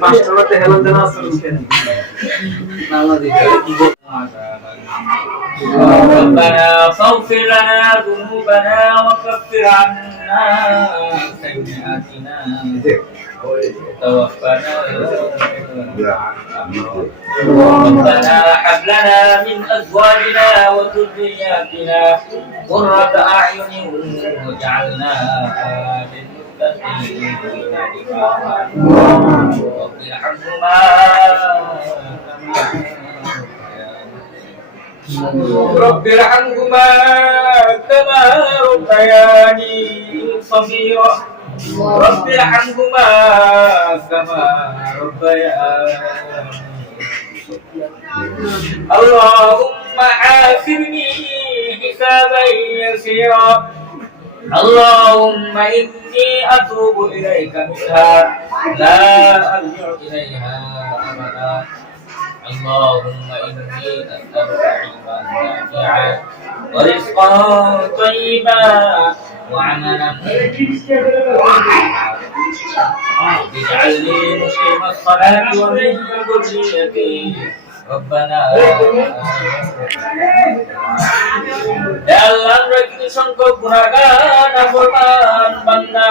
পাঁচটা হেলান দেওয়া আছে ربنا فاغفر لنا ذنوبنا وكفر عنا سيئاتنا. ربنا هب لنا من أزواجنا وذرياتنا قرة أعين واجعلنا للمتقين إماما. ارحمهما. رب ارحمهما كما ربياني صغيرا رب ارحمهما كما ربياني اللهم حاسبني حسابا يسيرا اللهم إني أتوب إليك منها لا أرجع إليها أبدا اللهم إني أسألك علما نافعا ورزقا طيبا وعملا اجعلني مقيم الصلاة ومن ذريتي ربنا يا الله ركني سنكو غناغان فرمان بندا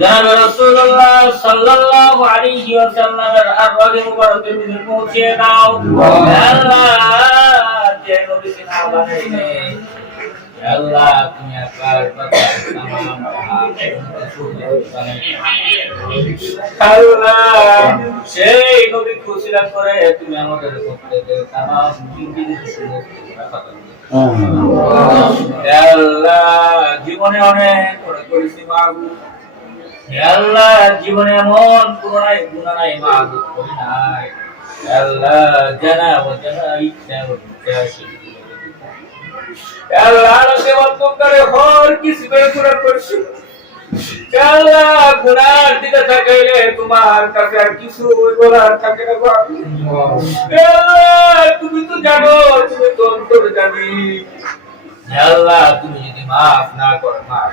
জনাব রাসূলুল্লাহ সাল্লাল্লাহু আলাইহি ওয়াসাল্লামের মুবারকের ভিতরে পৌঁছে দাও। আল্লাহ। যে নবীকে না বানাইলে আল্লাহ তুমি আল্লাহ সেই নবী খুশি করে তুমি আমাদের তামাম জিন্দেগি সুযোগ আল্লাহ। জীবনে অনেক করেছি মাহবুব। হে জীবনে এমন কোনো গুণা নাই মাহবুব করি নাই। তুমি তো জানো, তুমি তো অন্তর জানি। তুমি যদি মাফ না করো, মাফ।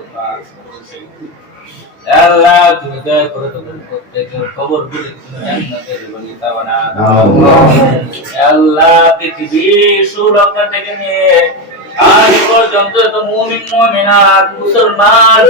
আল্লাহ, তুমি দয়া করে তোদের প্রত্যেকের খবর আল্লাহ পৃথিবীর সুরক্ষা থেকে তো করো তোমার তুমি।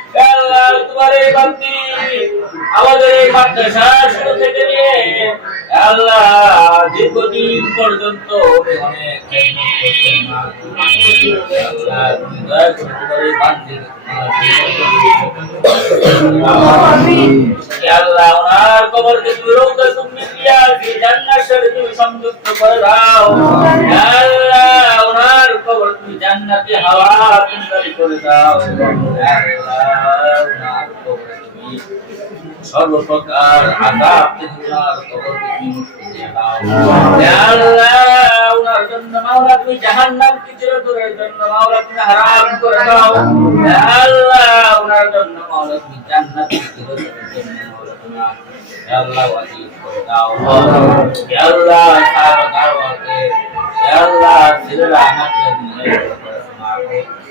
আমাদের এই মাদ্রাসা শুরু তুমি কবরকে তুমি সংযুক্ত করে দাও। আল্লাহ, ওনার কবর তুমি জান্নাতে হাওয়া করে দাও। আল্লাহ। সর্বপ্রকার আযাব থেকে ওনার কবরকে তুমি মুক্তি দিয়ে দাও। আল্লাহ। ওনার জন্য মাওলা তুমি জাহান্নাম কি চিরতরের জন্য মাওলা তুমি হারাম করে দাও। আল্লাহ ওনার জন্য মাওলা তুমি জান্নাত কি চিরতরের জন্য মাওলা তুমি হে আল্লাহ ওয়াজিব করে দাও। দাওয়াতে হে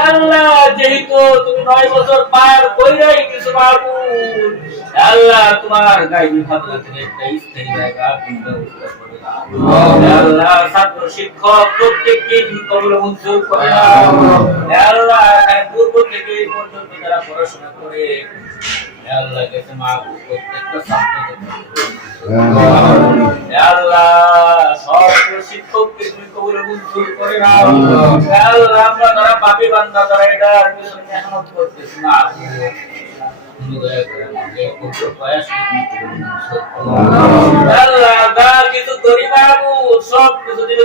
আল্লাহ যেহেতু তুমি নয় বছর পার কইরাই কিছু বাবু আল্লাহ তোমার গাইবি ফাদলা থেকে একটা স্থায়ী জায়গা তুমি ব্যবস্থা করে দাও হে আল্লাহ ছাত্র শিক্ষক প্রত্যেককে তুমি কবল মঞ্জুর করে। আল্লাহ পূর্ব থেকে পর্যন্ত যারা পড়াশোনা করে সব শিক্ষককে তুমি কবুল মঞ্জুর করে নাও। হে আল্লাহ আমরা যারা পাপী বান্দা যারা এটার পিছনে মেহনত করতেছি না। তুমি দয়া করে আমাকে কঠোর প্রয়াসকে তুমি কবুল মঞ্জুর করো। হে আল্লাহ যা কিছু করি মাহবু সব কিছু দিলে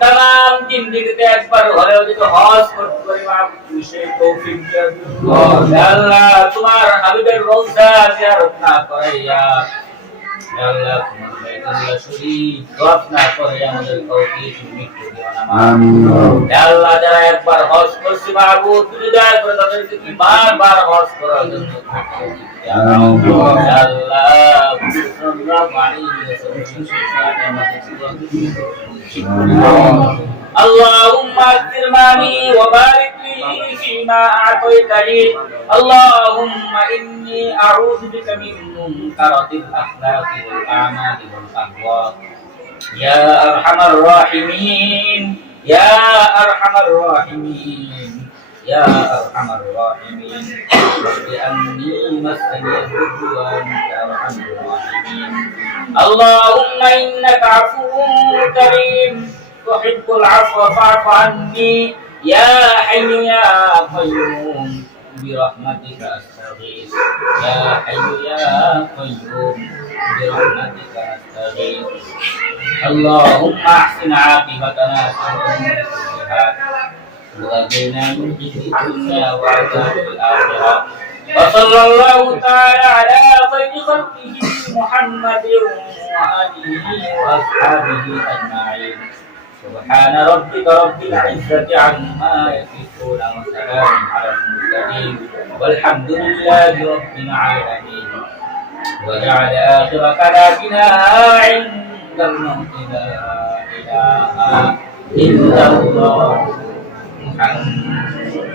তাম জিন্দিগিতে একবার হলেও যদি হজ করতে পারি তুমি সেই তৌফিক আল্লাহ। তোমার হাবিবের রওজা জিয়ারত না করাইয়া আল্লাহ তোমার বাইতুল্লাহ শরীফ দোয়া না করে আমাদের কাউকে মৃত্যু দিও না মা। আল্লাহ যারা একবার হজ করছে বাবু তুমি দয়া করে তাদেরকে তুমি বারবার হজ করার জন্য হে আল্লাহ আমরা বাড়ি اللهم اكثر مالي وبارك لي فيما اعطيتني اللهم اني اعوذ بك من منكرات الاخلاق والاعمال والاهواء يا ارحم الراحمين يا ارحم الراحمين يا ارحم الراحمين رب اني مسني الضر وانت ارحم الراحمين اللهم انك عفو كريم تحب العفو فاعف عني يا حي يا قيوم برحمتك استغيث يا حي يا قيوم برحمتك استغيث اللهم احسن عاقبتنا في الامور كلها وقنا من خزي الدنيا وعذاب الاخره وصلى الله تعالى على خير خلقه محمد وآله وأصحابه أجمعين سبحان ربك رب العزة عما يصفون وسلام على المرسلين والحمد لله رب العالمين وجعل آخر كلامنا عند الموت لا إله إلا الله محمد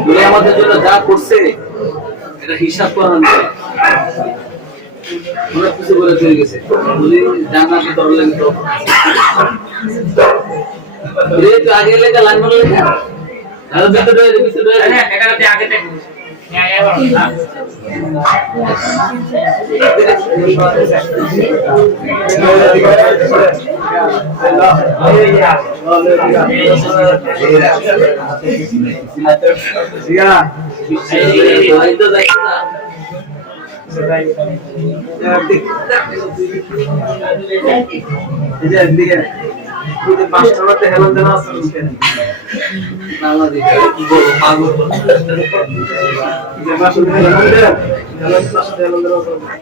উনি আমাদের জন্য যা করছে, এটা হিসাব করার নেই অনেক কিছু বলে চলে গেছে। উনি জানা কি লাগে তো। আগে লেখা লাগবে লেখা ভিতরে ভিতরে আগে এই তো কি বলব?